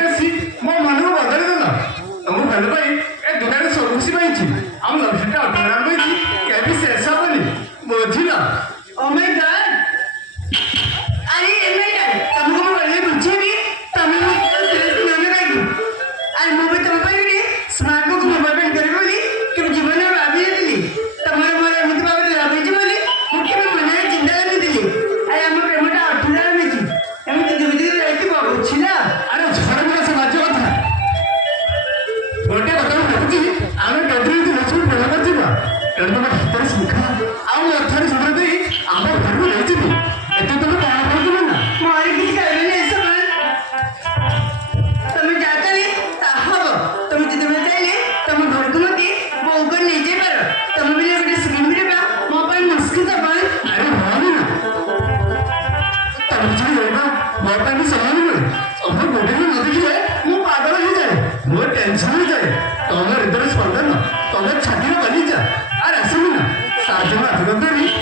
धरिक आसी मो मन को बदल देल तुम भल पाई ए दुनिया सब खुशी पाई आम लक्ष्य अटना पाई क्या शेष हेनी बुझल ओ माय गॉड अरे तुमको मैं पहले बुझेगी तुम्हें अरे मो तुम पर स्मार्ट को मोबाइल कर बोली कि जीवन में भाभी दिली तुम्हारे मोर एमती भाव लाभ बोली मुख्य में मन चिंता कर दिली अरे आम प्रेमटा अटुरा रही एमती धीरे धीरे रही बुझला अरे झड़ पूरा समाज कथा गोटे कथा भावी आम डरी हस्पिटाल प्रेम कर तेणु तुम हाथ सुखा आउ अर्थार सुख दे आम घर को ले एत तुम कौन कर ना मोर किसी कहबे तुम जाता नहीं हम तुम जितने चाहिए तुम घर को मत बो को नहीं पार तुम भी गोटे स्क्रीन भी मो पर मुस्किल दबाई अरे भावी ना तुम जो रहना मो भी समय मिले तुम गोटे भी न देखिए मु पागल हो जाए मो टेंशन हो जाए तुम हृदय स्पंदन तुम छाती में बनी जा अरे आसमी ना सात दिन अधिक